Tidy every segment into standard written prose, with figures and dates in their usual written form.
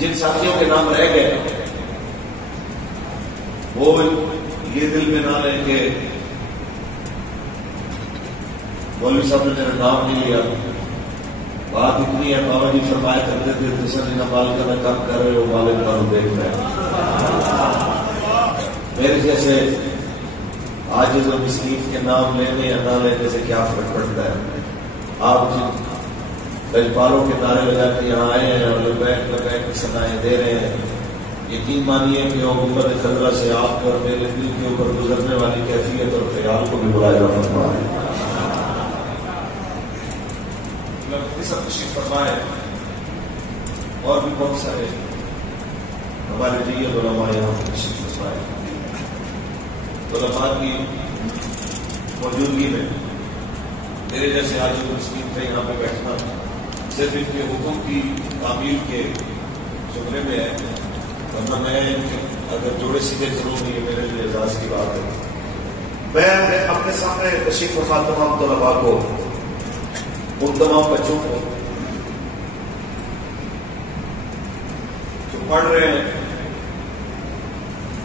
جن ساتھیوں کے نام رہ گئے وہ یہ دل میں نہ لیں کہ مولوی صاحب نے میرا نام نہیں لیا. بات اتنی ہے بابا جی فرمایا کرتے تھے تسلی نہ مال کا نہ کم کر رہے ہو مالک کا دیکھ رہے میرے جیسے عاجز و مسکین کے نام لینے یا نہ لینے سے کیا فرق پڑتا ہے. آپ لجپالوں کے نعرے لگا کے یہاں آئے ہیں اور لبیک کی صدائیں دے رہے ہیں، یقین مانیے کہ وہ گنبد خضرا سے آپ کے اور میرے دل کے اوپر گزرنے والی کیفیت اور خیال کو بھی ملاحظہ فرما ہے۔ سب تشریف فرمائے اور بھی بہت سارے ہمارے لیے علماء یہاں تشریف فرمائے۔ علماء کی موجودگی میں میرے جیسے آج مسلم تھے یہاں پہ بیٹھنا صرف ان کے حکم کی تعمیل کے شمرے میں ہے، ورنہ میں اگر جوڑے سیدھے کروں گی یہ میرے لیے اعزاز کی بات ہے۔ میں اپنے سامنے تشریف فرما تمام طلباء کو، ان تمام بچوں کو جو پڑھ رہے ہیں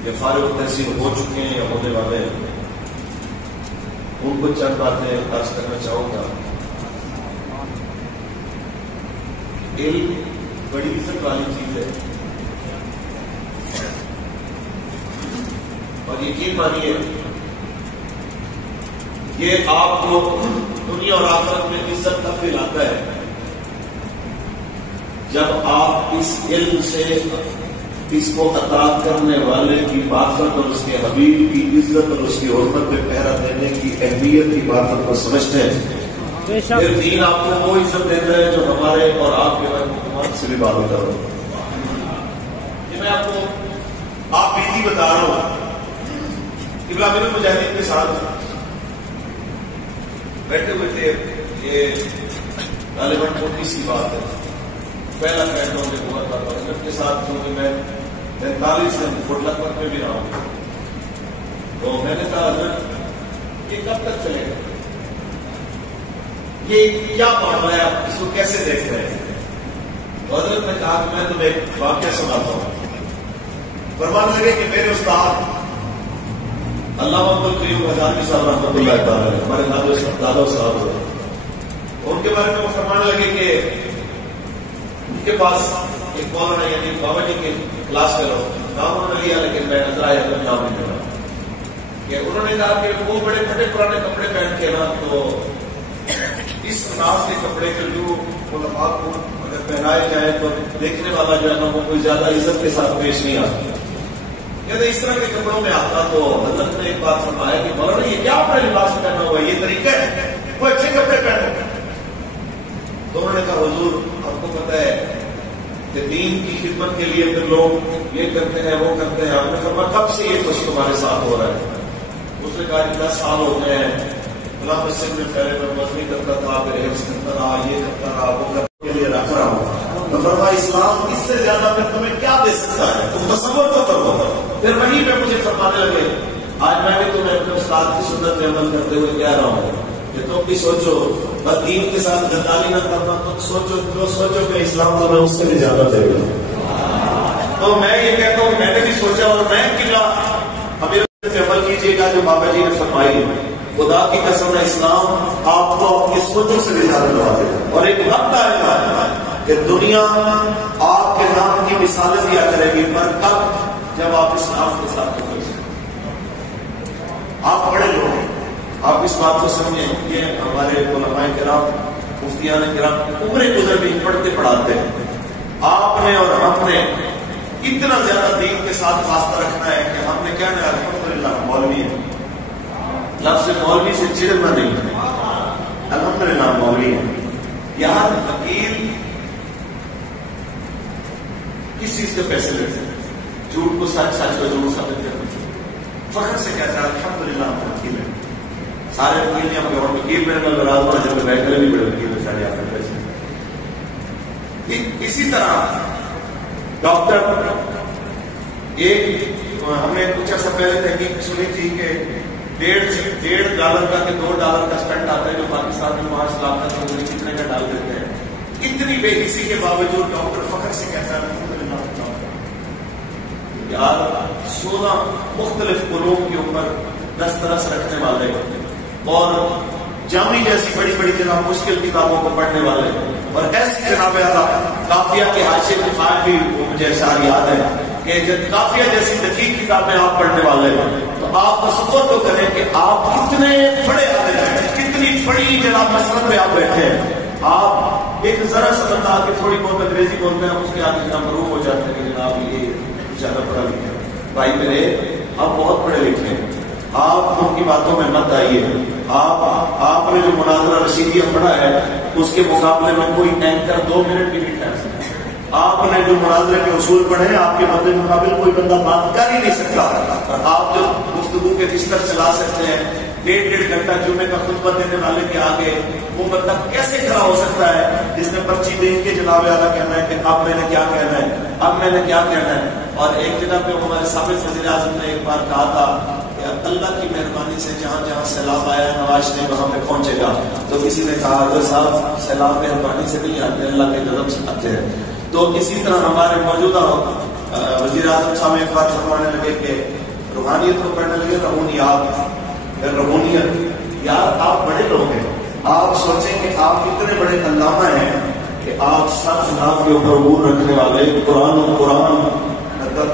یا فارغ تحصیل ہو چکے ہیں یا ہونے والے ہیں، ان کو چند باتیں عرض کرنا چاہوں گا۔ علم بڑی عزت والی چیز ہے، اور یقین مانیے یہ آپ کو دنیا اور آخرت میں عزت تک دلاتا ہے جب آپ اس علم سے اس کو عطا کرنے والے کی معرفت اور اس کے حبیب کی عزت اور اس کی حرمت میں پہرا دینے کی اہمیت کی معرفت کو سمجھتے ہیں۔ پھر دین آپ کو وہ عزت دیتا ہے جو ہمارے اور آپ کے حکومت سے بھی بات ہوتا ہو۔ یہ میں آپ کو آپ بیتی بتا رہا ہوں، ابلا میرے مجاہدین کے ساتھ بیٹھے ہوئے تھے، یہ غالباً چھوٹی سی بات ہے، پہلا فیصلہ نے ہوا تھا ان کے ساتھ، کیونکہ میں 45 دن فٹ لکھپت میں بھی رہا ہوں، تو میں نے کہا حضرت یہ کب تک چلے گا، یہ کیا معاملہ ہے، آپ اس کو کیسے دیکھ رہے ہیں؟ تو حضرت نے کہا کہ میں تمہیں ایک واقعہ سناتا ہوں۔ فرمانے لگے کہ میرے استاد علامہ عبدالقیوم ہزاروی صاحب رحمۃ اللہ تعالی ہمارے دادا صاحب ہوئے، ان کے بارے میں وہ فرمانے لگے کہ ان کے پاس ایک مولانا یعنی بابا جی کے کلاس فیلو نام انہوں نے لیا، لیکن میں نظر آیا اپنا نام نہیں لینا، کہ انہوں نے کہا کہ وہ بڑے پھٹے پرانے کپڑے پہن کے نا، تو اس انداز کے کپڑے کے جو علماء کو اگر پہنائے جائے تو دیکھنے والا جو ہے نا وہ کوئی زیادہ عزت کے ساتھ پیش نہیں آتا، یعنی اس طرح کے کپڑوں میں آتا۔ تو حضرت نے ایک بات فرمایا کہ مولانا یہ کیا اپنا لباس پہنا ہوا ہے، یہ طریقہ ہے، وہ اچھے کپڑے پہنو۔ تو انہوں نے کہا حضور آپ کو پتہ ہے کہ دین کی خدمت کے لیے پھر لوگ یہ کرتے ہیں وہ کرتے ہیں، آپ نے فرمایا کب سے یہ کچھ تمہارے ساتھ ہو رہا ہے؟ اس نے کہا 10 سال ہو گئے ہیں، فلاں مسجد میں پہلے میں وضوء کرتا تھا، پھر حفظ کرتا رہا، یہ کرتا رہا، وہ کرنے کے لیے رکھ رہا ہوں۔ تو فرمایا اسلام اس سے زیادہ پھر تمہیں کیا دے سکتا ہے، تم تصور تو کرو۔ پھر وہیں پہ مجھے فرمانے لگے آج میں بھی تمہیں اپنے استاد کی سنت میں عمل کرتے ہوئے کہہ رہا ہوں کہ تم بھی سوچو، بس دین کے ساتھ غداری نہ کرنا، تم سوچو کہ اسلام تمہیں اس سے بھی زیادہ دے گا۔ تو میں یہ کہتا ہوں میں نے بھی سوچا، اور میں کیا امیر سے عمل کیجیے گا جو بابا جی نے فرمائی، خدا کی قسم اسلام آپ کو اپنی سوچوں سے بھی زیادہ لگا دے گا، اور ایک وقت آئے گا کہ دنیا آپ کے نام کی مثالیں دیا کرے گی، پر کب؟ جب آپ اسلام کے ساتھ ہو۔ آپ بڑے لوگ ہیں، آپ اس بات کو سمجھیں، یہ ہمارے علماء کرام مفتیان کرام عمریں گزر بھی پڑھتے پڑھاتے ہیں، آپ نے اور ہم نے اتنا زیادہ دین کے ساتھ واسطہ رکھنا ہے کہ ہم نے کہنا ہے الحمدللہ مولوی ہے، لفظ مولوی سے چڑھنا نہیں ہے، الحمدللہ مولوی ہے۔ یہاں وکیل کس چیز کے پیسے لیتے ہیں؟ جھوٹ کو سچ، سچ کو جھوٹ ثابت کرتے ہیں، فخر سے کہتا ہے الحمدللہ ہم وکیل ہیں۔ سارے وکیل نہیں، ہم وکیل میرے نال ناراض ہونا، جب میں بیٹھ بھی بڑے وکیل میں سارے آپ پیسے۔ اسی طرح ڈاکٹر، ایک ہم نے کچھ عرصہ پہلے تحقیق سنی تھی کہ $1.5 کا کہ $2 کا اسپینڈ آتا ہے جو پاکستان میں 5 لاکھ کا تو کتنے کا ڈال دیتے ہیں۔ اتنی بے حسی کے باوجود ڈاکٹر فخر سے کہتا ہے یار 16 مختلف علوم کے اوپر دسترس رکھنے والے اور جامع جیسی بڑی بڑی جناب مشکل کتابوں کو پڑھنے والے، اور ایسی جناب کافیہ کے حاشیے کے بعد بھی مجھے اشعار یاد ہے کہ جب کافیہ جیسی دقیق کتابیں آپ پڑھنے والے تو آپ تصور تو کریں کہ آپ کتنے بڑے آتے ہیں، کتنی بڑی جناب مسلک پہ آپ بیٹھے ہیں۔ آپ ایک ذرا سا بندہ آ کے تھوڑی بہت انگریزی بولتا ہے، اس کے آگے جناب مروب ہو جاتا ہے کہ جناب یہ زیادہ پڑھا لکھا ہے۔ بھائی میرے، آپ بہت پڑھے لکھے ہیں، آپ ان کی باتوں میں مت آئیے۔ آپ نے جو مناظرہ رشیدیہ پڑھا ہے اس کے مقابلے میں کوئی اینکر 2 منٹ بھی نہیں ٹھہر سکتا۔ آپ نے جو مناظرے کے اصول پڑھے ہیں، آپ کے مد مقابل کوئی بندہ بات کر ہی نہیں سکتا۔ آپ جو گفتگو کے بستر چلا سکتے ہیں، 1.5 گھنٹہ جمعے کا خطبہ دینے والے کے آگے وہ بندہ کیسے کھڑا ہو سکتا ہے جس نے پرچی دیکھ کے جناب اعلیٰ کہنا ہے کہ اب میں نے کیا کہنا ہے، اب میں نے کیا کہنا ہے۔ اور ایک جگہ پہ ہمارے سابق وزیر اعظم نے ایک بار کہا تھا کہ اللہ کی مہربانی سے جہاں جہاں سیلاب آیا نواز شریف وہاں پہ پہنچے گا، تو کسی نے کہا اگر صاحب سیلاب مہربانی سے نہیں آتے، اللہ کے غضب سے آتے ہیں۔ تو اسی طرح ہمارے موجودہ وزیر اعظم صاحب ایک بات فرمانے لگے کہ روحانیت کو پڑھنے لگے، روحانیت۔ یار آپ بڑے لوگ ہیں، آپ سوچیں کہ آپ اتنے بڑے علامہ ہیں کہ آپ 7 نام کے اوپر عبور رکھنے والے، قرآن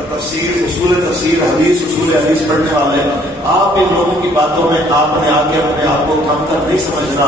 تفسیر، اصول تفسیر، حدیث، اصول حدیث پڑھنے والے، آپ ان لوگوں کی باتوں میں آپ نے آ کے اپنے آپ کو کم تر نہیں سمجھنا۔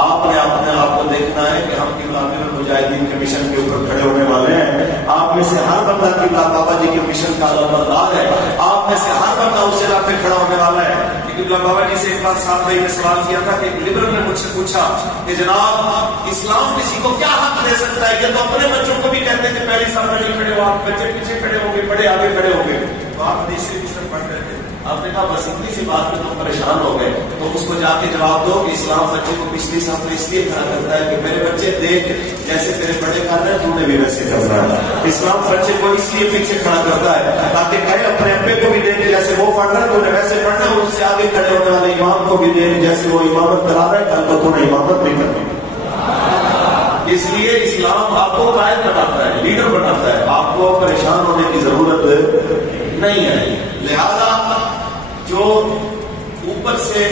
آپ نے اپنے آپ کو دیکھنا ہے کہ ہم امیر المجاہدین کے مشن کے اوپر کھڑے ہونے والے ہیں۔ آپ میں سے ہر بندہ قبلہ بابا جی کے مشن کا علمبردار ہے۔ آپ میں سے ہر بندہ اس جگہ پہ کھڑا ہونے والا ہے۔ قبلہ بابا جی سے ایک بار صاحب بھائی نے سوال کیا تھا کہ ایک لبرل نے مجھ سے پوچھا کہ جناب اسلام کسی کو کیا حق دے سکتا ہے؟ یہ تو اپنے بچوں کو بھی کہتے ہیں کہ پہلی صف میں نہیں کھڑے ہو، آپ بچے پیچھے کھڑے ہوں گے، بڑے آگے کھڑے ہوں گے۔ تو آپ حدیث شریف سے پڑھ رہے تھے، آپ نے کہا بس اتنی سی بات میں تم پریشان ہو گئے، تو اس کو جا کے جواب دو کہ اسلام بچے کو پچھلی صف میں اس لیے کھڑا کرتا ہے کہ میرے بچے دیکھ جیسے تیرے بڑے کر رہے ہیں تو نے بھی ویسے کرنا ہے۔ اسلام بچے کو اس لیے پیچھے کھڑا کرتا ہے تاکہ کہے اپنے ابے کو بھی دیکھ جیسے وہ پڑھ رہا ہے تو نے ویسے پڑھنا ہے، اس سے آگے کھڑے ہونے والے امام کو بھی دیکھ جیسے وہ امامت کرا رہا ہے کل کو تو نے امامت بھی کرنی۔ اس لیے اسلام آپ کو قائد بناتا ہے، لیڈر بناتا ہے، آپ کو پریشان ہونے کی ضرورت نہیں ہے۔ لہذا جو اوپر سے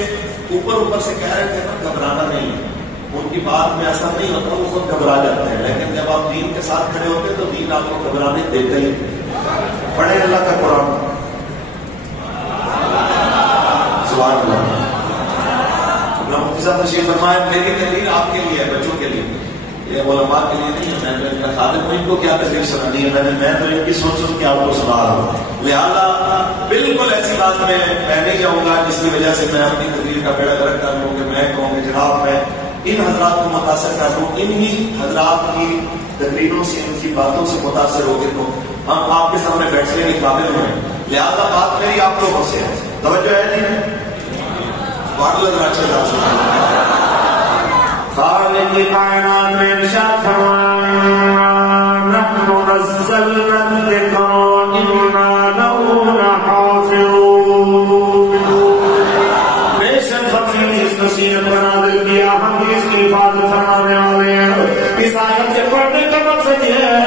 کہہ رہے تھے نا گھبرانا نہیں ہے، ان کی بات میں ایسا نہیں ہوتا، وہ خود گھبرا جاتے ہیں، لیکن جب آپ دین کے ساتھ کھڑے ہوتے ہیں تو دین آپ کو گھبرانے دیتے ہی۔ پڑھے اللہ کا قرآن، سبحان اللہ۔ مفتی صاحب تشریف فرمائے، میری تحریر آپ کے لیے ہے، بچوں کے لیے، یہ علماء کے لیے نہیں ہے۔ میں تو ان کا خادم ہوں، ان کو کیا تحریر سنانی ہے، میں تو ان کی سن کے آپ کو سنا رہا ہوں۔ لہٰذا بالکل ایسی بات میں نہیں جاؤں گا جس کی وجہ سے میں اپنی تقریر کا بیڑا غرق کر لوں کہ میں کہوں کہ جناب میں ان حضرات کو متاثر کر لوں، انہی حضرات کی تقریروں سے، ان کی باتوں سے متاثر ہو کے تو ہم آپ کے سامنے بیٹھنے کے قابل ہوئے۔ لہٰذا بات میری آپ لوگوں سے ہے، توجہ ہے نہیں؟ خالق کائنات میں ارشاد فرمایا نحن نزلنا الذکر وانا لہ لحافظون، بے شک ہم نے اس نصیحت پر نازل کیا، ہم بھی اس کی حفاظت فرمانے والے ہیں۔ اس آیت کے پڑھنے کا مقصد یہ ہے،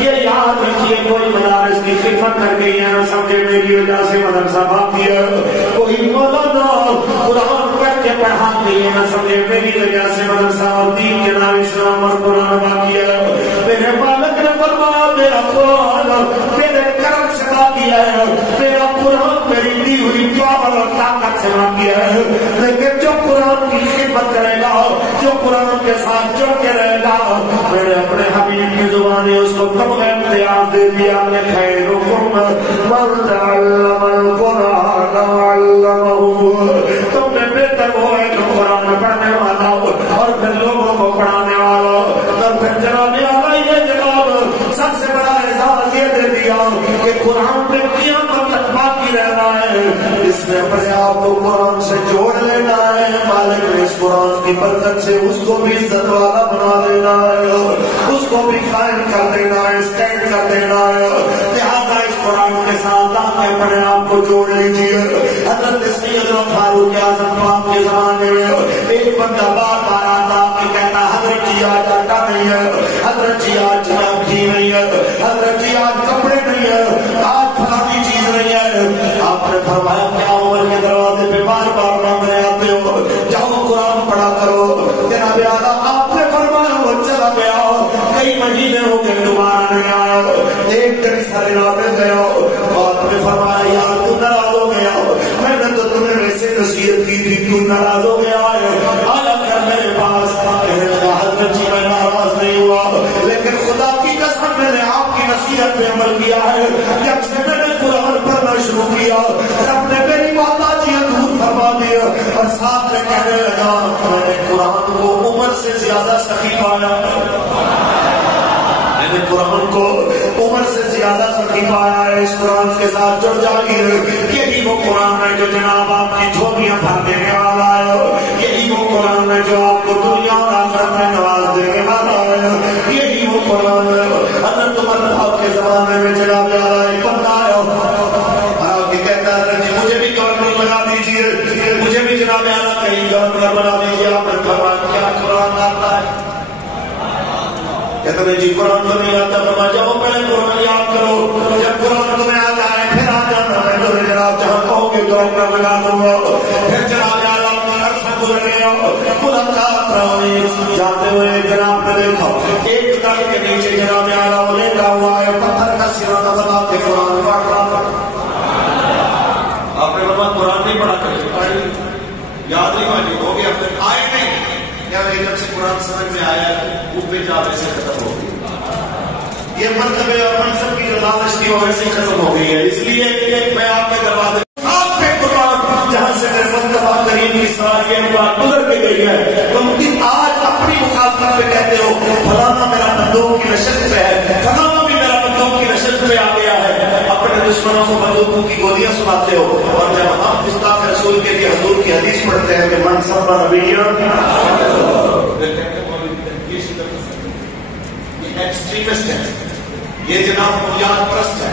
یہ یاد رکھیے کوئی مدارس کی خدمت کر گئی ہے، سمجھے میری وجہ سے مدرسہ باقی ہے، کوئی مولانا قرآن پڑھ کے پڑھا دی ہے، سمجھے میری وجہ سے مدرسہ اور دین کے نام اسلام اور قرآن باقی ہے۔ میرے مالک نے فرمایا میرا قرآن میرے کرم سے باقی ہے، میرا قرآن میری دی ہوئی پاور اور طاقت سے باقی ہے، لیکن جو قرآن کی خدمت کرے گا، جو قرآن کے ساتھ جڑ کے رہے گا، میں نے اپنے حبیب کی زبان اس کو کم امتیاز دے دیا کہ خیرکم من تعلم القرآن وعلمہ، تم میں بہتر وہ ہے جو قرآن پڑھنے والا ہو اور پھر لوگوں کو پڑھانے والا ہو۔ اور پھر جناب اعلیٰ یہ جناب سب سے بڑا اعزاز یہ دے دیا کہ قرآن میں قیامت تک باقی رہنا ہے، اس میں اپنے آپ کو قرآن سے جوڑ لینا ہے، مالک نے اس قرآن کی برکت سے اس کو بھی عزت والا بنا دینا ہے، اس کو بھی قائم کر دینا ہے، اسٹینڈ کر دینا ہے۔ لہٰذا اس قرآن کے ساتھ آپ اپنے آپ کو جوڑ لیجیے۔ حضرت سیدنا فاروق اعظم آپ کے زمانے میں ایک بندہ بار بار آتا کہ کہتا حضرت جی آج آٹا نہیں ہے، حضرت جی آج جناب گھی نہیں ہے، حضرت جی آج کپڑے نہیں ہے، آج فلانی چیز نہیں ہے۔ آپ نے فرمایا کیا عمر کے دروازے پہ بار بار مانگنے آتے ہو، جاؤ قرآن پڑھا کرو۔ جناب اعلیٰ آپ نے فرمایا وہ چلا گیا، کئی مہینے ہو گئے دوبارہ نہیں آیا، ایک دن سارے رابطے گیا، آپ نے فرمایا یار تو ناراض ہو گیا، میں نے تو تمہیں ویسے نصیحت کی تھی، تو ناراض ہو گیا ہے، آیا کر میرے پاس۔ حضرت جی میں ناراض نہیں پہ عمل کیا ہے. جب سے میں نے قرآن پڑھنا شروع کیا رب نے میری ماتا جی دور فرما دیا اور ساتھ میں کہنے لگا میں نے قرآن کو عمر سے زیادہ سخی پایا. میں نے قرآن کو عمر سے زیادہ سخی پایا ہے. اس قرآن کے ساتھ جڑ جائیے. یہی وہ قرآن ہے جو جناب آپ کی جھولیاں بھر دینے والا ہے. یہی وہ قرآن ہے جو آپ کو دنیا اور آخرت میں نواز دینے والا ہے. یہی وہ قرآن ہے. حضرت عمر آپ کے زمانے میں جناب ایک بندہ آیا اور کہتا ہے جی مجھے بھی گورنر بنا دیجیے, مجھے بھی جناب کہیں گورنر بنا دیجیے. آپ نے فرمایا کیا قرآن آتا ہے؟ کہتے ہیں جی قرآن تو نہیں آتا. فرمایا جاؤ پہلے قرآن یاد کرو, جب قرآن تمہیں آ جائے پھر آ جانا. میں تمہیں جناب جہاں کہو گے گورنر بنا دوں گا. پھر جناب جاتے ہوئے جناب نے دیکھا ایک درخت کے نیچے جناب آلہ لیٹا ہوا ہے, پتھر کا سرا بتا کے قرآن پڑھ رہا تھا. آپ نے فرمایا قرآن نہیں پڑھا کرے, یاد نہیں ہوا, ہو گیا پھر آئے نہیں. کیا جب سے قرآن سمجھ میں آیا اوپر جا ویسے ختم ہو گئی. یہ مرتبے اور منصب کی لالچ کی وجہ سے ختم ہو گئی ہے. اس لیے میں آپ کے دروازے آپ پہ قرآن جہاں سے میرے مصطفیٰ کریم کی ساری بات گزر کے گئی ہے تم آج اپنی مخالفت پہ کہتے ہو فلانا میرا بندوق کی نشست پہ ہے, فلانا بھی میرا بندوق کی نشست پہ آ گیا ہے. اپنے دشمنوں کو بندوقوں کی گولیاں سناتے ہو. اور جب ہم گستاخ رسول کے لیے حضور کی حدیث پڑھتے ہیں کہ من سب ایکسٹریمسٹ ہے, یہ جناب بنیاد پرست ہے,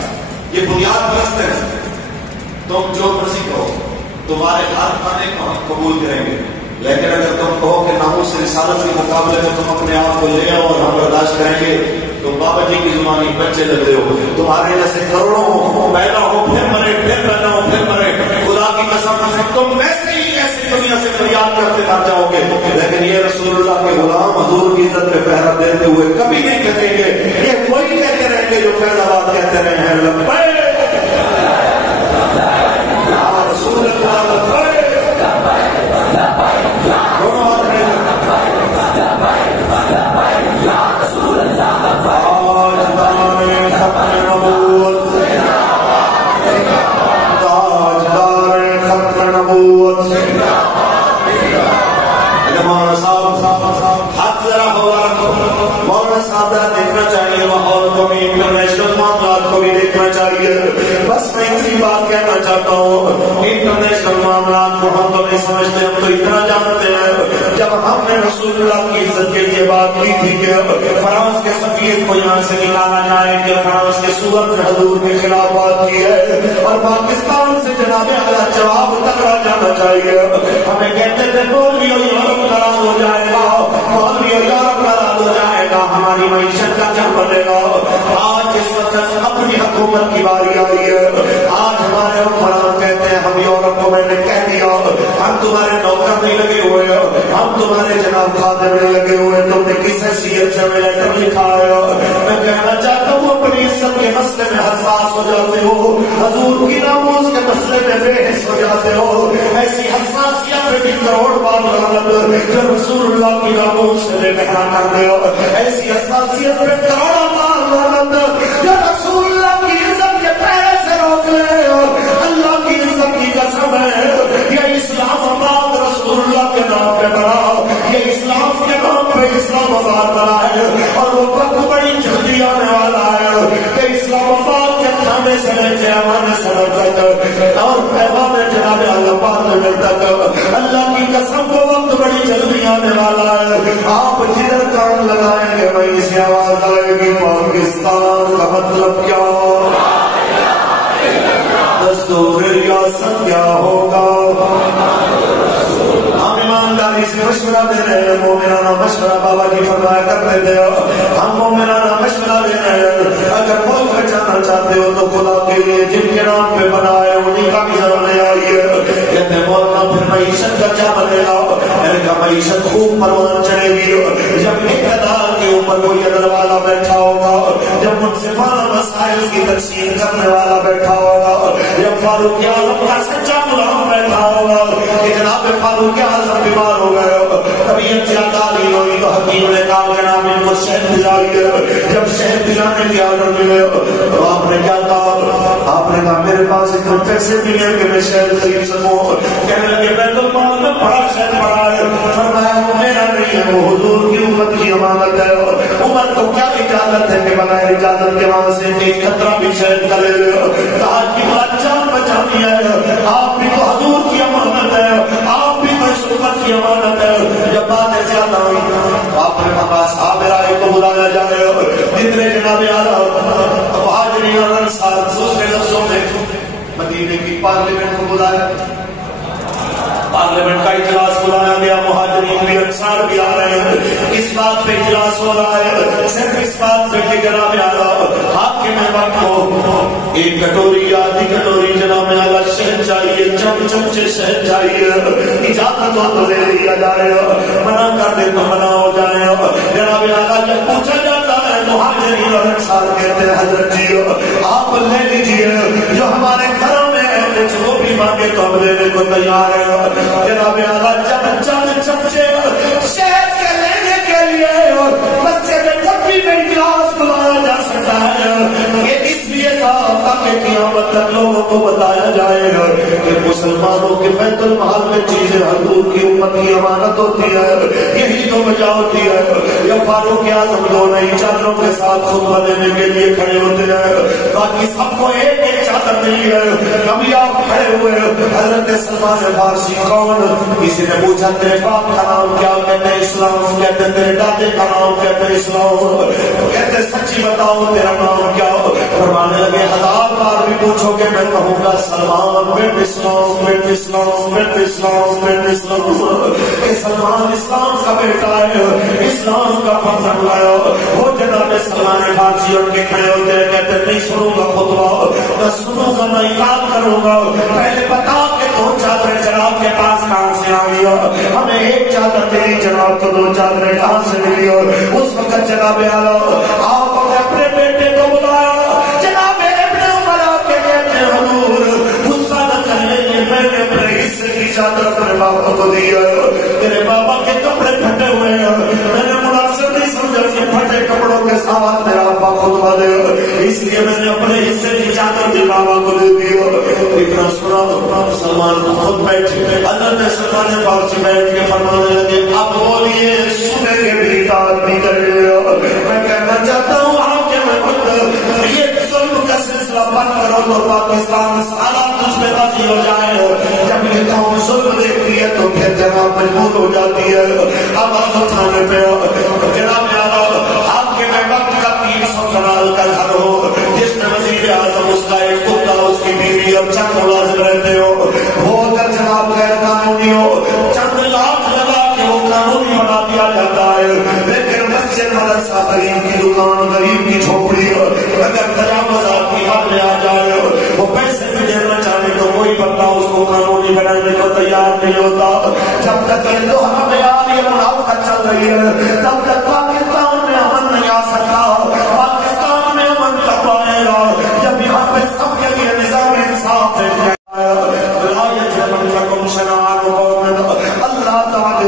یہ بنیاد پرست ہے. تم جو مرضی کہو تمہارے ہاتھ کھانے کو ہم قبول کریں گے, لیکن اگر تم کہو کہ ناموس رسالت کے مقابلے میں تم اپنے آپ کو لے آؤ اور ہم برداشت کریں گے, تم بابا جی کی زبانی بچے لگتے ہو. تمہارے جیسے کروڑوں پیدا ہو پھر مرے, پھر پیدا ہو پھر مرے. خدا کی قسم تم ویسے ہی ایسی دنیا سے فریاد کرتے مر جاؤ گے, لیکن یہ رسول اللہ کے غلام حضور کی عزت پہ پہرا دیتے ہوئے کبھی نہیں کہیں گے. یہ وہی کہتے رہیں گے جو فیض آباد کہتے رہے ہیں لبیک رسول اللہ. دیکھنا چاہیے ماحول کو بھی, انٹرنیشنل معاملات کو بھی دیکھنا چاہیے. بس میں اسی بات کہنا چاہتا ہوں, انٹرنیشنل معاملات کو ہم تو نہیں سمجھتے, ہم تو اتنا جانتے ہیں جب ہم نے رسول اللہ کی عزت کے لیے بات کی تھی کہ فرانس کے سفیر کو یہاں سے نکالا جائے, کہ فرانس کے صورت حضور کے خلاف بات کی ہے اور پاکستان سے جناب اعلیٰ جواب تکڑا جانا چاہیے. ہمیں کہتے تھے مولوی اور یورپ ناراض ہو جائے گا, مولوی اور یورپ ناراض ہو جائے گا, ہماری معیشت کا کیا بنے گا. آج اس وقت اپنی حکومت کی باری آئی ہے. آج ہمارے حکمران کہتے ہیں ہم یورپ کو, میں نے کہہ دیا ہم تمہارے نوکر نہیں لگے ہوئے, ہم تمہارے جناب خادم نہیں لگے ہوئے, تم نے کس حیثیت سے ہمیں لیٹر لکھا ہے. میں کہنا چاہتا ہوں اپنی عزت کے مسئلے میں حساس ہو جاتے ہو, حضور کی ناموس کے مسئلے میں بے حس ہو جاتے ہو. ایسی حساسیت پہ بھی کروڑ بار لعنت جو رسول اللہ کی ناموس سے بے بہنا کر دے. ایسی حساسیت پہ کروڑ بار لعنت جو رسول اللہ کی عزت کے پہلے سے روک لے. اللہ کی عزت کی قسم ہے یہ اسلام آباد رسول اللہ کے نام پہ بنا, یہ اسلام کے نام پہ اسلام آباد بنا ہے. اور وہ وقت بڑی جلدی آنے والا ہے کہ اسلام آباد کے کھانے سے لے کے ہمارے سر تک اور پیغام جناب اللہ پاک تک اللہ کی قسم کو وقت بڑی جلدی آنے والا ہے. آپ جدھر کان لگائیں گے وہیں سے آواز آئے گی پاکستان کا مطلب کیا, دستور ریاست کیا ہوگا. ہم ایمانداری سے مشورہ دے رہے ہیں, مومنانہ مشورہ بابا جی فرمایا کرتے تھے, ہم مومنانہ مشورہ دے رہے ہیں. اگر ملک میں جانا چاہتے ہو تو خدا کے لیے جن کے نام پہ بنائے انہیں کا بھی ضرور لے آئیے. کہتے ہیں مولانا پھر معیشت کا کیا بنے گا. میں نے کہا معیشت خوب پروان چڑھے گی جب اقتدار کے اوپر کوئی عدل والا بیٹھا ہوگا, جب منصفانہ مسائل کی تقسیم کرنے والا بیٹھا ہوگا, جب فاروق اعظم کا سچا غلام بیٹھا ہوگا کہ جناب فاروق اعظم بیمار ہو گئے، طبیعت زیادہ نہیں ہوئی تو حکیم نے کہا جناب ان کو شہد دلائیے. جب شہد دلانے کی آرڈر ملے تو آپ نے کیا کہا؟ آپ نے کہا میرے پاس اتنے پیسے بھی ہیں کہ میں شہد خرید سکوں. کہنے لگے بیت المال میں بڑا شہد پڑا ہے. فرمایا وہ میرا نہیں ہے، وہ حضور کی امت کی امانت ہے. امت کو کیا اجازت ہے کہ بغیر اجازت کے وہاں سے ایک قطرہ بھی شہد کا لے لے؟ کہا کہ بات جان بچانی ہے، آپ بھی تو حضور کی امانت ہے، آپ بھی تو اس امت کی امانت ہے. جب باتیں زیادہ ہوئی آپ نے کہا صحابہ رائے کو بلایا جائے. جتنے جناب اعلیٰ مہاجرین اور انصار دوسرے لفظوں میں مدینے کی پارلیمنٹ کو بلایا، پارلیمنٹ کا اجلاس بلایا گیا. مہاجرین بھی انصار بھی آ رہے ہیں. اس بات پہ اجلاس ہو رہا ہے، صرف اس بات پہ کہ جناب اعلیٰ حاکم وقت کو ایک کٹوری یا آدھی کٹوری جناب اعلیٰ شہد چاہیے، چند چمچے شہد چاہیے. اجازت ہو تو لے لیا جائے، منع کر دے تو منع ہو جائے. جناب اعلیٰ جب پوچھا جاتا ہے مہاجرین اور انصار کہتے ہیں حضرت جی آپ لے لیجیے، جو ہمارے گھروں میں وہ بھی مانگے تو ہم لینے کو تیار ہے. جناب اعلیٰ چند چمچے شہد کے لینے کے لیے مسجد نبوی میں اجلاس بلایا جا سکتا ہے یہ اس لیے تھا تاکہ قیامت تک لوگوں کو بتایا جائے کہ مسلمانوں کے بیت المال میں چیزیں حضور کی امت کی امانت ہوتی ہے. یہی تو وجہ ہوتی ہے. یا فاروق اعظم دو نئی چادروں کے ساتھ خطبہ دینے کے لیے کھڑے ہوتے ہیں باقی سب کو ایک ایک چادر ملی ہے. کبھی آپ کھڑے ہوئے حضرت سلمان فارسی کون؟ کسی نے پوچھا تیرے باپ کا نام کیا؟ کہتے ہیں اسلام. کہتے ہیں تیرے دادے کا نام؟ کہتے ہیں اسلام. کہتے ہیں سچی بتاؤ تیرا نام کیا؟ فرمانے لگے 1000 بار بھی پوچھو گے میں کہوں گا سلمان بن اسلام بن اسلام بن اسلام بن اسلام. کہ سلمان اسلام کا بیٹا ہے، اسلام کا فرزند ہے. وہ جناب سلمان فارسی اٹھ کے کھڑے ہوتے ہیں کہتے ہیں نہیں سنوں گا خطبہ، نہ سنوں گا نہ اطاعت کروں گا. پہلے بتا کہ 2 چادریں جناب کے پاس کہاں سے آئی ہو؟ ہمیں ایک چادر تیری جناب کو 2 چادریں کہاں سے ملی ہو؟ اس وقت جناب اعلیٰ آپ نے اپنے بیٹے کو بلایا. جناب ابن عمر کے کہتے ہیں حضور غصہ نہ کریں کہ میں نے اپنے حصے کی چادر اپنے بابا کو دی ہے. میرے بابا کے کپڑے پھٹے ہوئے ہیں، میں نے مناسب نہیں سمجھا کہ پھٹے کپڑوں کے ساتھ میرا ابا خطبہ دے، اس لیے میں نے اپنے حصے کی چادر بھی بابا کو دے دی. اتنا سنا سلمان خود بیٹھے، حضرت سلمان فارسی بیٹھ کے فرمانے لگے اب بولیے سنے کے بھی اطاعت نہیں کرے. میں کہنا چاہتا ہوں آپ کے میں یہ ظلم کا سلسلہ بند کرو تو پاکستان سارا تجھ پہ راضی ہو جائے. جب یہ قوم ظلم دیکھتی ہے تو پھر جناب مجبور ہو جاتی ہے آواز اٹھانے پہ. جناب آپ کے میں وقت کا 300 کنال کا گھر ہو جس میں وزیر اعظم اس کا ایک کتا اس کی بیوی اور چند ملازم رہتے ہو، وہ اگر جناب غیر قانونی ہو چند لاکھ لگا کے وہ قانونی بنا دیا جاتا ہے. لیکن مسجد مدرسہ غریب کی دکان غریب کی جھوپڑی اگر تجاوز آپ کی حد میں آ جائے وہ پیسے بھی دینا چاہے تو کوئی بندہ اس کو قانونی بنانے کو تیار نہیں ہوتا. جب تک یہ تو ہمیں یہ منافقت چل رہی ہے تب تک پاکستان میں امن نہیں آ سکتا. پاکستان میں امن کب آئے گا؟ جب یہاں پہ سب کے لیے نظام انصاف ہے. اللہ تعالیٰ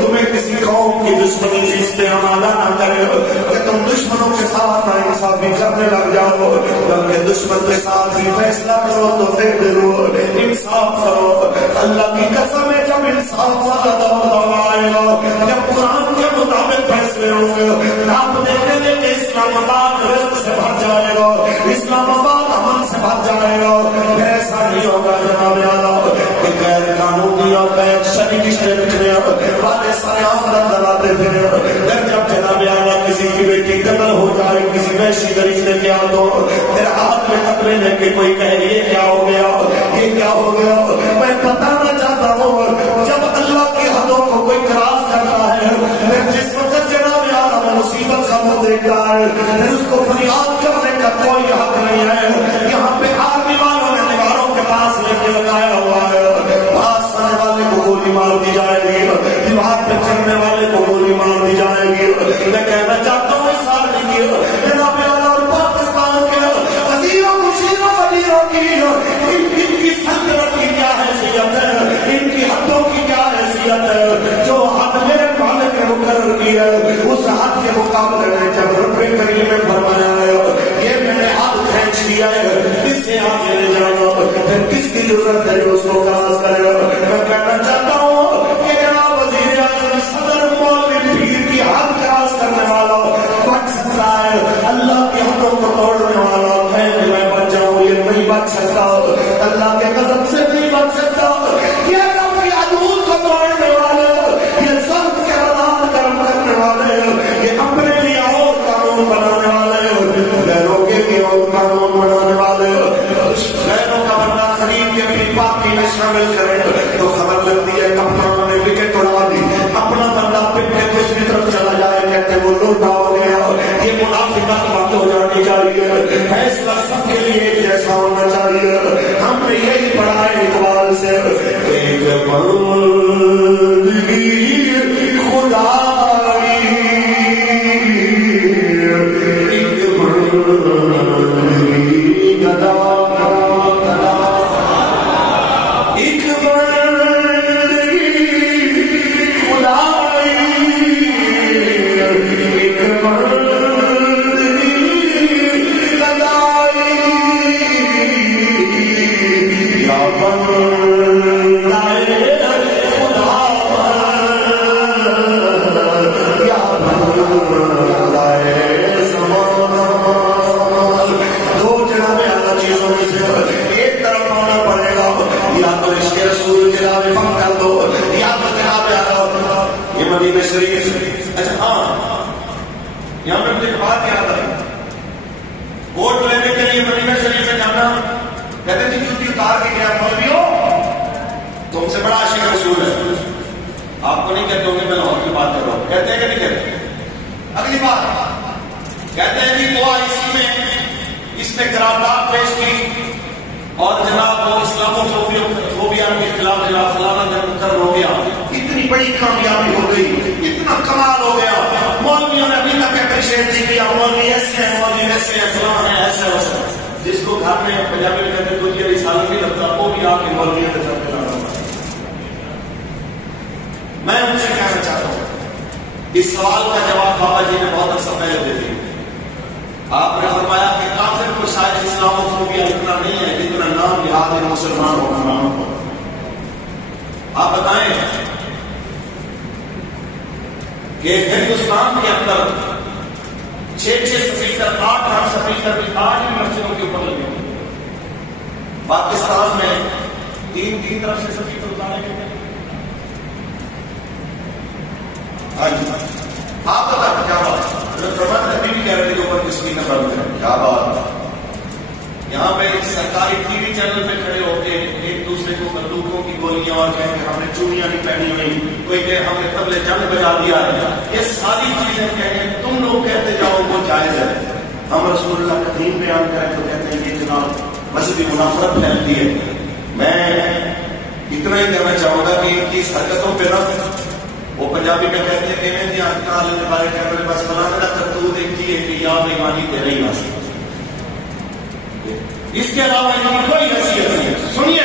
تمہیں کسی قوم کی دشمنی سے استعمال نہ کرے کہ تم دشمنوں کے ساتھ نا انصافی کرنے لگ جاؤ، بلکہ دشمن کے ساتھ بھی فیصلہ کرو تو دے دو، انصاف کرو. اللہ کی قسم ہے جب انصاف والا دور آئے گا، جب قرآن کے مطابق فیصلے ہوں گے آپ دیکھیں گے کہ اسلام آباد رزق سے بھر جائے گا، اسلام آباد امن سے بھر جائے گا. ایسا نہیں ہوگا جناب اعلیٰ کہ غیر قانونی اور غیر شرعی رشتے رکھنے والے سارے آمدن دلاتے پھر جب جناب اعلیٰ کسی کی بیٹی قتل ہو جائے کسی وحشی طریقے کے ہاتھوں تیرے ہاتھ میں قطرے لے کے کوئی کہے یہ کیا ہو گیا یہ کیا ہو گیا. میں بتانا چاہتا ہوں جب اللہ کی حدوں کو کوئی کراس کرتا ہے جس وقت جناب اعلیٰ میں مصیبت کا منہ دیکھتا ہے پھر اس کو فریاد کرنے کا کوئی حق نہیں ہے. یہاں پہ آرمی والوں نے دیواروں کے پاس لے کے لگایا ہوا ہے، پاس آنے والے کو گولی مار دی جائے گی، دیوار پہ چڑھنے والے کو گولی مار دی جائے گی. میں کہنا چاہتا ہوں اس سال کی جناب اعلیٰ اور پاکستان کے وزیروں مشیروں وزیروں کی دیا ہے، اس سے آگے لے جانا، پھر کس کی ضرورت ہے جو اس کو خلاص کرے؟ میں کہنا چاہتا ہوں کہ جناب وزیر اعظم صدر مولوی پیر کی حد کراس کرنے والا بچ سکتا ہے، اللہ کے حدوں کو توڑنے والا ہے کہ میں بچ جاؤں یہ نہیں بچ سکتا، اللہ کے غضب سے نہیں بچ سکتا، یہ رب کی حدود کو توڑنے والے، یہ ضبط کے رضان کرم کرنے والے، یہ اپنے لیے اور قانون بنانے والے، غیروں کے لیے اور قانون بنانے والے، غیروں کا بندہ خرید کے اپنی پاکی میں شامل کرے تو خبر لگتی ہے کپتان نے وکٹ اڑا دی، اپنا بندہ پٹے دوسری طرف چلا جائے کہتے وہ لوٹا ہو گیا، یہ منافقت بند ہو جانی چاہیے، فیصلہ سب کے لیے ایک جیسا ہونا چاہیے، ہم نے یہی پڑھا ہے اقبال سے، ایک بندگی خدائی، ایک بندگی گدا، ایک بندگی خدائی، ایک بندگی گدائی، یا بندہ خدا یا بندہ زمان، دو جناب اعلیٰ چیزوں میں سے ایک طرف آنا پڑے گا، یا تو عشق رسول کے راہ میں پک کر دو، یا تو جناب اعلیٰ یہ مدینہ شریف۔ اچھا ہاں یہاں پہ مجھے بات یاد آئی، ووٹ لینے کے لیے مدینہ شریف میں جانا، کہتے ہیں جوتی اتار کے گیا مولویوں تم سے بڑا عاشق رسول ہے، آپ کو نہیں کہتے ہوں گے میں لاہور کی بات کر رہا ہوں، کہتے ہیں کہ نہیں کہتے؟ اگلی بات کہتے ہیں کہ وہ اس نے قرارداد پیش کی اور جناب وہ اسلاموفوبیا کے خلاف جناب فلانا جنگ کر ہو گیا، اتنی بڑی کامیابی ہو گئی، اتنا کمال ہو گیا، مولویوں نے ابھی تک اپریشیٹ نہیں کیا، مولوی ایسے ہیں، مولوی ایسے ہیں، فلاں ہیں، ایسے ویسے، جس کو گھر میں پنجابی میں کہتے تجھے رسالہ نہیں لگتا وہ بھی آپ کے مولویوں کے ساتھ ملا رہا۔ میں ان سے کہنا چاہتا ہوں اس سوال کا جواب بابا جی نے بہت عرصہ پہلے دے دیا، آپ نے فرمایا کہ کافر کو شاید اسلاموفوبیا اتنا نہیں ہے جتنا نام یاد ہے مسلمان ہونا۔ آپ بتائیں کہ ہندوستان کے اندر 6 سپیکر 8 سپیکر بھی 8 مسجدوں کے اوپر لگے ہوئے، پاکستان میں 3 طرف سے سپیکر اتارے گئے۔ ہاں جی آپ بتائیں کیا بات، ابھی بھی کہہ رہے تھے اوپر کس کی نظر میں کیا بات، یہاں پہ سرکاری ٹی وی چینل پہ کھڑے ہو کے ایک دوسرے کو بندوقوں کی گولیاں اور کہیں کہ ہم نے چوڑیاں نہیں پہنی ہوئی، کوئی کہ ہم نے طبلے جنگ بجا دیا ہے، یہ ساری چیزیں کہیں تم لوگ کہتے جاؤ وہ جائز ہے، ہم رسول اللہ کا دین بیان کریں تو کہتے ہیں یہ جناب مذہبی منافرت پھیلتی ہے۔ میں اتنا ہی کہنا چاہوں گا کہ ان کی اس حرکتوں پہ نہ وہ پنجابی میں کہتے ہیں کہ میں بارے کہنے بس فلانا کرتوت ایک چیز کہ یا بےمانی تیرے ہی واسطے، اس کے علاوہ ان کی کوئی حیثیت نہیں ہے۔ سنیے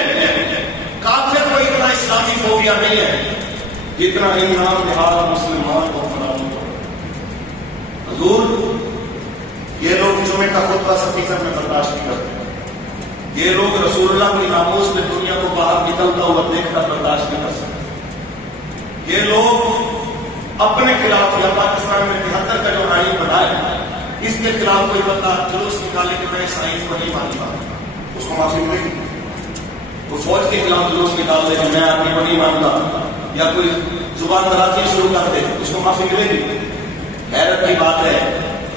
کافر کو اتنا اسلامی فوبیا نہیں ہے جتنا امام جہاد مسلمان کو حضور یہ لوگ جمعے کا خطبہ سپیکر میں برداشت نہیں کرتے، یہ لوگ رسول اللہ کی ناموس میں دنیا کو باہر نکلتا ہوا دیکھ کر برداشت نہیں کر سکتے، یہ لوگ اپنے خلاف یا پاکستان میں 73 کا جو آئین بنایا اس کے خلاف کوئی بندہ جلوس نکالے کہ میں اس آئین کو نہیں مانتا، اس کو معافی ملے گی؟ وہ فوج کے خلاف جلوس نکال دے کہ میں آپ کو نہیں مانتا، یا کوئی زبان درازی شروع کر دے اس کو معافی ملے گی؟ حیرت کی بات ہے،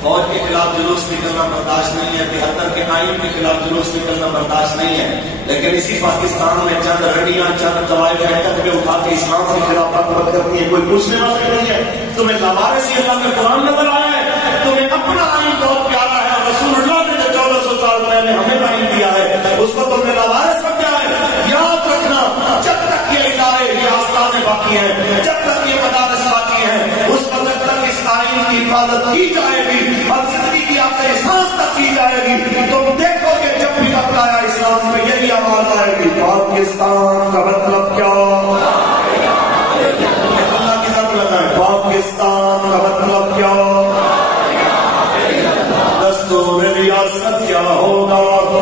فوج کے خلاف جلوس نکلنا برداشت نہیں ہے، 73 کے آئین کے خلاف جلوس نکلنا برداشت نہیں ہے، لیکن اسی پاکستان میں چند رڈیاں چند قوائد حرکت میں اٹھا کے اسلام کے خلاف بات کرتی ہے، کوئی پوچھنے والا نہیں ہے۔ تمہیں لوارثی اللہ کا قرآن نظر آیا ہے، تمہیں اپنا آئین بہت پیارا ہے، رسول اللہ نے جو 1400 سال پہلے ہمیں آئین دیا ہے اس کو تم نے لوارث سمجھا ہے۔ یاد رکھنا جب تک یہ ادارے یہ آستانے باقی ہیں، جب تک یہ مدارس باقی ہیں، اس وقت تک اس آئین کی حفاظت کی جائے گی اور زندگی کی آخری سانس تک کی جائے گی۔ تم دیکھو کہ جب بھی وقت آیا اسلام میں یہی آواز آئے گی، پاکستان کا مطلب کیا؟ اللہ کی طرف لگا ہے، پاکستان کا مطلب کیا؟ دستور ریاست کیا ہوگا؟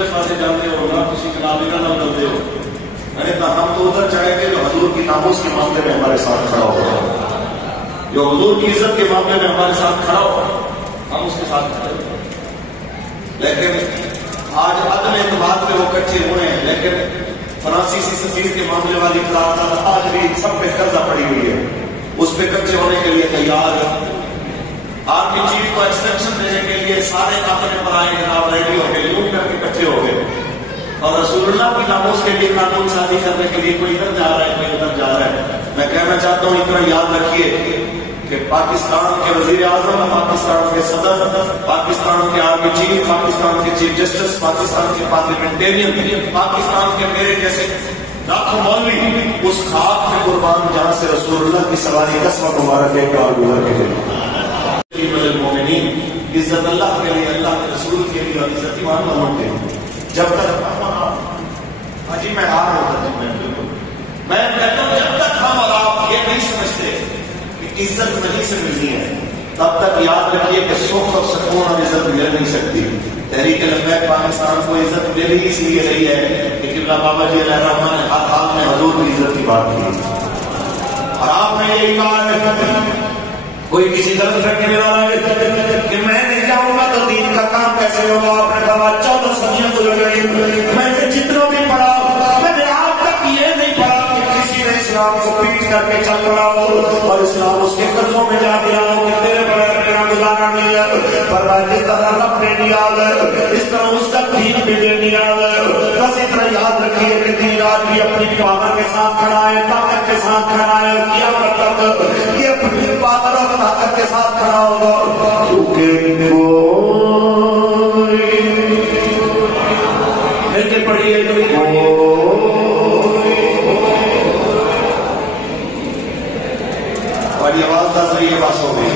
دوسرے پاسے جاتے ہو نہ کسی کلابی کا نام کرتے ہو، ارے نہ ہم تو ادھر چاہیں گے جو حضور کی ناموس کے معاملے میں ہمارے ساتھ کھڑا ہوگا، جو حضور کی عزت کے معاملے میں ہمارے ساتھ کھڑا ہوگا، ہم اس کے ساتھ کھڑے ہوگا۔ لیکن آج عدم اعتماد پہ وہ کچے ہوئے ہیں، لیکن فرانسیسی سفیر کے معاملے والی قرارداد آج بھی سب پہ قرضہ پڑی ہوئی ہے، اس پہ کچے ہونے کے لیے تیار ہے۔ آرمی چیف کو ایکسٹینشن دینے کے لیے سارے اپنے پرائے جناب ریڈی ہو گئے، یوں کر کے کٹھے ہو گئے، اور رسول اللہ کی ناموس کے لیے قانون سازی کرنے کے لیے کوئی ادھر جا رہا ہے، کوئی ادھر جا رہا ہے۔ میں کہنا چاہتا ہوں اتنا یاد رکھیے کہ پاکستان کے وزیر اعظم، پاکستان کے صدر، پاکستان کے آرمی چیف، پاکستان کے چیف جسٹس، پاکستان کے پارلیمنٹیرین، پاکستان کے میرے جیسے لاکھوں مولوی اس خاک میں قربان جہاں سے رسول اللہ کی سواری قسمت مبارک ایک بار گزر کے گئی۔ المومنین، عزت اللہ کے لیے، اللہ کے رسول کے لیے، اور عزت ایمان والوں کے لیے۔ جب تک حاجی میں آ رہا ہوں، میں کہتا ہوں جب تک ہم اور آپ یہ نہیں سمجھتے کہ عزت نہیں سے ملنی ہے، تب تک یاد رکھیے کہ سکھ اور سکون اور عزت مل نہیں سکتی۔ تحریک لبیک پاکستان کو عزت مل ہی اس لیے رہی ہے کہ قبلہ بابا جی علیہ الرحمٰن نے ہر حال میں حضور کی عزت کی بات کی، اور آپ نے یہی کہا کوئی کسی طرح فیکٹری والا ہے کہ میں نہیں جاؤں گا تو دین کا کام کیسے ہوگا؟ آپ نے کہا 14 صدیاں گزر گئی، میں نے جتنا بھی پڑھا میں نے آج تک یہ نہیں پڑھا کہ کسی نے اسلام کو پیٹ کر کے چل پڑا ہو اور اسلام اس کے قرضوں میں جا دیا ہو کہ تیرے بغیر میرا گزارا نہیں ہے۔ پر جس طرح رب نے دیا ہے اس طرح اس کا دین بھی دے دیا ہے۔ بس اتنا یاد رکھیے کہ دین آج بھی اپنی پاور کے ساتھ کھڑا ہے، طاقت کے ساتھ کھڑا ہے، قیامت تک یہ اپنی پاور اور طاقت کے ساتھ کھڑا ہوگا، کیونکہ پڑھیے بڑی آواز کا صحیح بات ہو گئی۔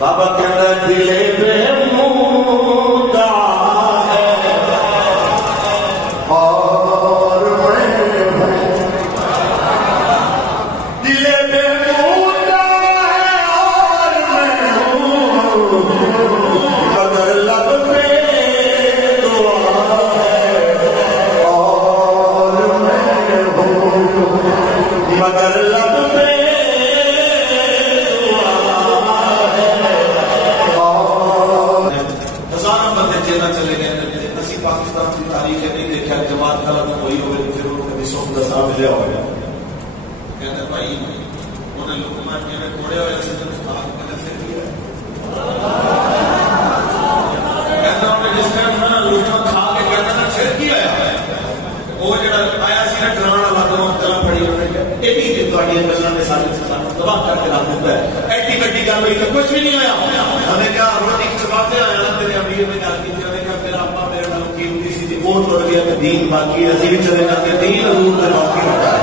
بابا کہتا ہے دلے پہ مودا ہے اور میں دلے پہ مودا ہے اور میں ہوں مگر لب پہ دعا ہے اور میں ہوں مگر لب پہ چلے گئے اسی پاکستان کی تاریخ نہیں دیکھا جماعت غلط ہوئی ہوئے پھر انہوں نے سو دسا ملیا ہوا کہتے بھائی انہیں لوگ میں توڑے ہوئے سے پھر کہنا انہیں جس ٹائم نا لوٹا کھا کے کہنا نا پھر کی آیا وہ جڑا آیا سی نا ڈران والا تو طرح پڑی انہوں نے کہا یہ بھی تھوڑی گلاں نے سارے تباہ کر کے رکھ دیتا ہے ایڈی وڈی گل ہوئی تو کچھ بھی نہیں ہوا ہم نے کہا روٹی چباتے آیا نا تیرے امیر نے گل کی انہوں نے کہا میرا ابا میرے نال قیمتی سی وہ ٹوٹ گیا کہ دین باقی ہے اسی بھی چلے جاتے دین حضور دے باقی ہوتا ہے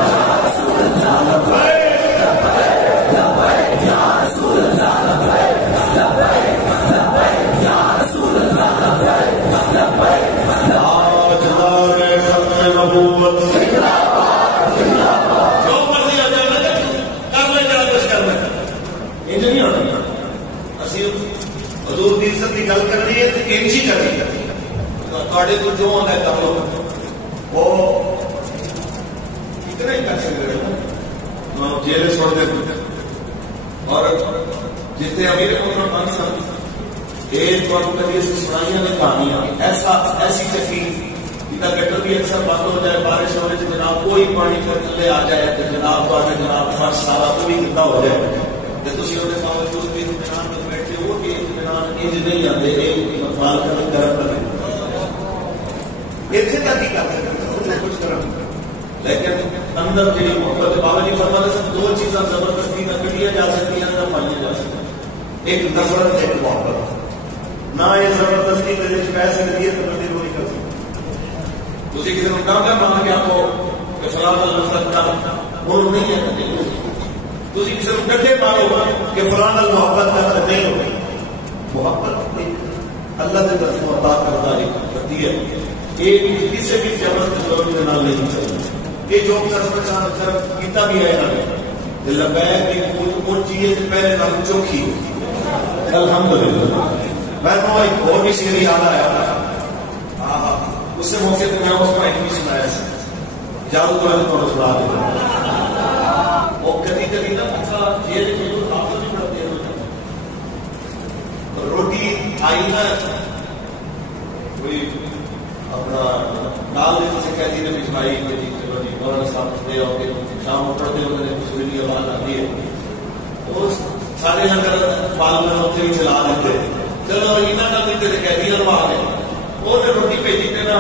حضور دی عزت کی گل کرنی ہے تو انج ہی کرنی ہے تھوڑے کو جو ہونا ہے کر لو وہ اتنا ہی کر سکتے ہیں جیل چھوڑ دے اور جتنے امیر محترم بن سن ایک بار کبھی سنائیاں نے کہانیاں ایسی چکی جتنا گٹر بھی اکثر بند ہو جائے بارش ہونے سے جناب کوئی پانی پھر تھلے آ جائے تو جناب تو آگے جناب فرش سارا پوری کتا ہو جائے تو تھی انہیں باوجود بھی اطمینان میں بیٹھے وہ کہ اطمینان انج نہیں آتے مال کرنے گرم کرنے اتنے تک ہی کر سکتے کچھ کرم لیکن اندر کی محبت بابا جی فرماتے ہیں دو چیزاں زبردستی نہ کٹیا جا سکتی ہیں نہ پائیا جا سکتی ایک نفرت ایک محبت نہ یہ زبردستی میرے پیسے دیے تو بندے کو نہیں کر سکتے کسی کسی کو کام کر مان کے آپ کو کہ فلاں نفرت کا وہ نہیں ہے کسی کسی کو ڈنڈے مارو کہ فلاں محبت کا نہیں ہوگی محبت اللہ کی طرف عطا کرتا ہے کرتی ہے ایک کسی بھی جبر ضرورت کے نام نہیں چاہیے یہ جو کیتا بھی ہے لبیک کون چیز پہلے نام چوکھی الحمدللہ میں ایک اور بھی شعر یاد آیا اس سے موقع پہ میں اس کو ایک بھی سنایا جادو تو میں سنا دیتا وہ کبھی کبھی نا یہ حافظ بھی پڑھتے ہیں روٹی آئی نا کوئی اپنا نال سے کہتی نے بھائی مولانا صاحب دے آؤ گے شام کو پڑھتے ہوتے ہیں سویلی آواز آتی ہے وہ سارے لنگر بال میں اتنے بھی چلا دیتے چلو یہاں نہ دیتے تو قیدی لگوا گئے وہ روٹی بھیجی تھے نا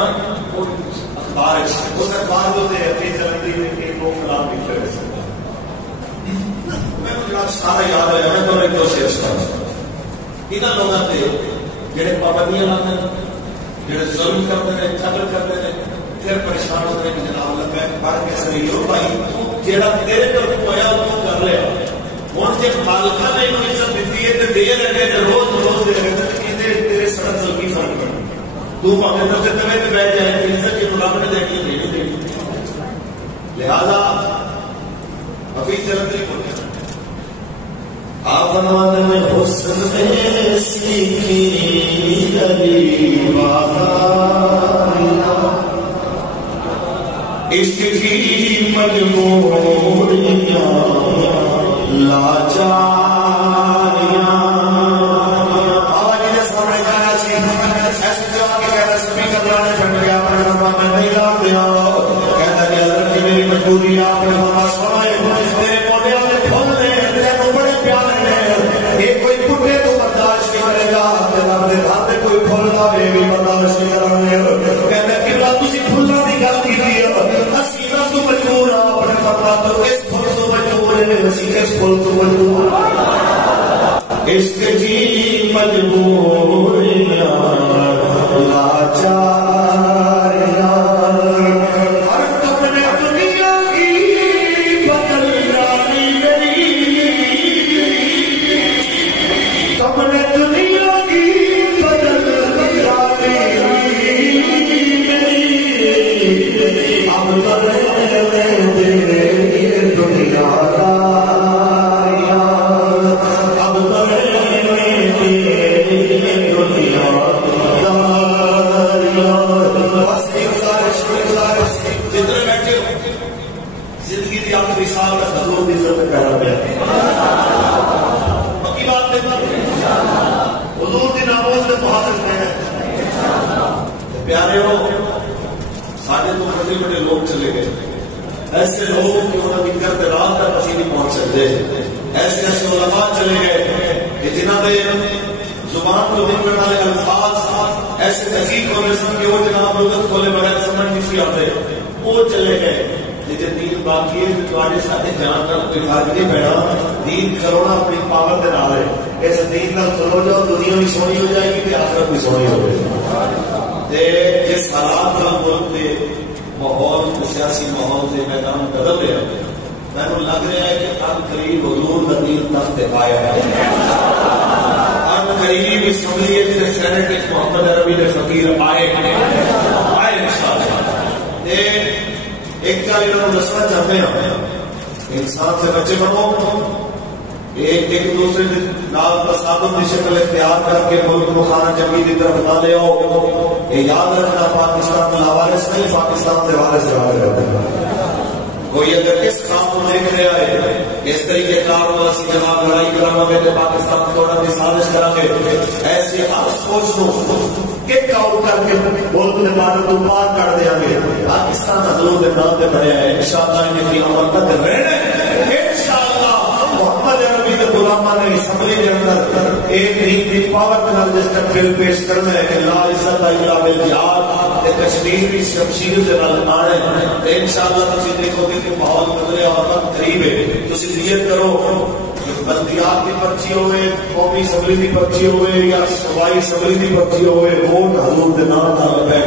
اخبار اس اخبار کو چلتی کہ لوگ خراب نہیں کر سکتا میں مجھے سارا یاد آیا میں تو ایک دو شیئر سنا یہاں لوگوں سے جڑے پابندیاں لاتے ہیں جڑے ظلم کرتے ہیں قتل کرتے ہیں پھر پریشان ہوتے ہیں کہ جناب میں پڑھ کے صحیح ہو بھائی تو جیڑا تیرے طرف ہویا وہ کر لیا ہوں جب مالکہ نے انہوں عزت دیتی ہے تو دے رہے ہیں روز روز دے رہے ہیں تیرے سڑک ظلمی فرق پڑے تو پاکے طرف سے تمہیں تو بیٹھ جائے کہ عزت کی رب نے دیکھی نہیں دیکھی لہذا حفیظ جلندری بولتے ہیں آپ فرماتے ہیں حسن سیکھی گلی عشق کی مجموعیاں لاچاریاں آج جیسے سامنے کہنا سی ایسے جا کے کہنا سبھی کرلانے پھٹ گیا اپنے فرما میں نہیں لا دیا کہتا کہ حضرت کی میری مجبوری آپ نے فرما سمائے میرے پودے والے پھول نے تینوں بڑے پیارے ہیں ایک کوئی پٹے تو برداشت نہیں کرے گا جناب دے دھاتے کوئی پھول نہ بھی برداشت نہیں کرنے کہتا کہ اللہ تسی پھولوں کی گل کی دی اسینا تو مجبور آپ نے فرما تو اس پھول تو مجبور ہے اسی اس پھول تو مجبور عشق کی مجبوریاں لاچاریاں ہر تم نے دنیا کی بدل ڈالی میری تم نے دنیا کی بدل ڈالی میری اب دنیا زندگی کی آخری سال میں حضور کی عزت میں پیدا ہوا پکی بات دیکھنا حضور کی ناموز میں محافظ میں ہے پیارے ہو سارے تو بڑے بڑے لوگ چلے گئے ایسے لوگ کہ انہوں نے کرتے رات تک اسی نہیں پہنچ سکتے ایسے ایسے علماء چلے گئے کہ جنہوں نے زبان کو نکلنے والے الفاظ ایسے عجیب ہونے سن کہ وہ جناب لغت کھولے بغیر سمجھ نہیں آتے وہ چلے گئے. لیکن دین باقی ہے تھوڑے ساتھ جان کا کوئی فرق نہیں پینا. دین کرونا اپنی پاور کے نال ہے. اس دین کا کھلو جاؤ دنیا بھی سونی ہو جائے گی آخرت بھی سونی ہو جائے گی. جس حالات کا ملک کے ماحول سیاسی ماحول سے میدان بدل رہا ہے میں لگ رہا ہے کہ ان قریب حضور نبی تخت آیا ہے. ان قریب اسمبلیت سے سینٹ محمد عربی نے فقیر آئے ایک گل انہوں نے دسنا چاہتے ہیں انسان سے بچے بنو ایک دوسرے کے نام تصادم کی شکل اختیار کر کے ملک کو خانہ جنگی کی طرف نہ لے آؤ. یہ یاد رکھنا پاکستان میں لاوارث نہیں پاکستان سے وارث کرتے ہیں. کوئی اگر اس کام کو دیکھ رہا ہے اس طریقے کار والا سی جناب لڑائی کرا گے تو پاکستان توڑنے کی سازش کریں گے ایسے ہر سوچ کو کک آؤٹ کر کے ملک کے بارے تو باہر کر دیا گے. پاکستان حضور کے نام سے بڑھیا ہے انشاءاللہ ان کی عمل تک رہنے انشاءاللہ محمد عربی کے غلامہ نے اسمبلی کے اندر ایک دین کی پاور کے نال جس کا بل پیش کرنا ہے کہ لا عزت الا بالجہاد کشمیر بھی شمشیر سے نال آنے انشاءاللہ تسی دیکھو گے کہ ماحول بدلے اور وقت قریب ہے. تسی نیت کرو بلدیات کی پرچی ہوئے قومی اسمبلی کی پرچی ہوئے یا صوبائی اسمبلی کی پرچی ہوئے ووٹ حضور کے نام نال لگائے